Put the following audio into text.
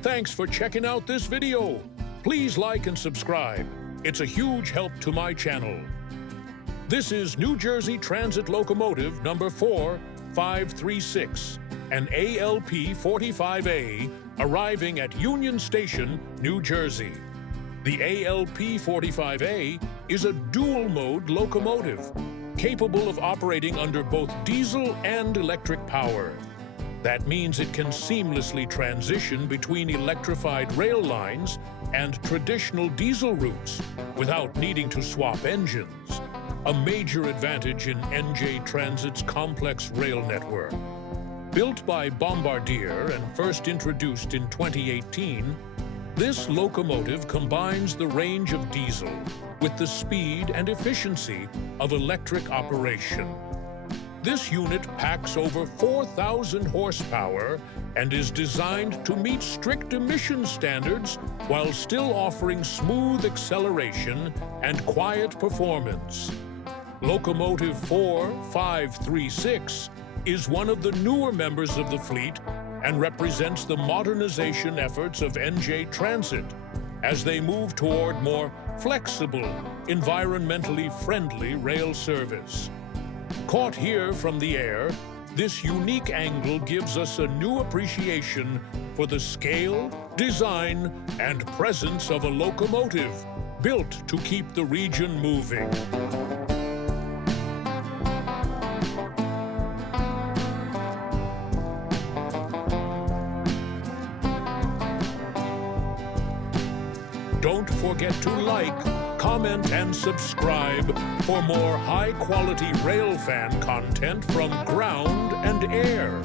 Thanks for checking out this video. Please like and subscribe. It's a huge help to my channel. This is New Jersey Transit Locomotive number 4536, an ALP-45A arriving at Union Station, New Jersey. The ALP-45A is a dual-mode locomotive, capable of operating under both diesel and electric power. That means it can seamlessly transition between electrified rail lines and traditional diesel routes without needing to swap engines, a major advantage in NJ Transit's complex rail network. Built by Bombardier and first introduced in 2018, this locomotive combines the range of diesel with the speed and efficiency of electric operation. This unit packs over 4,000 horsepower and is designed to meet strict emission standards while still offering smooth acceleration and quiet performance. Locomotive 4536 is one of the newer members of the fleet and represents the modernization efforts of NJ Transit as they move toward more flexible, environmentally friendly rail service. Caught here from the air, this unique angle gives us a new appreciation for the scale, design, and presence of a locomotive built to keep the region moving. Don't forget to like, comment, and subscribe for more high-quality Railfan content from ground and air.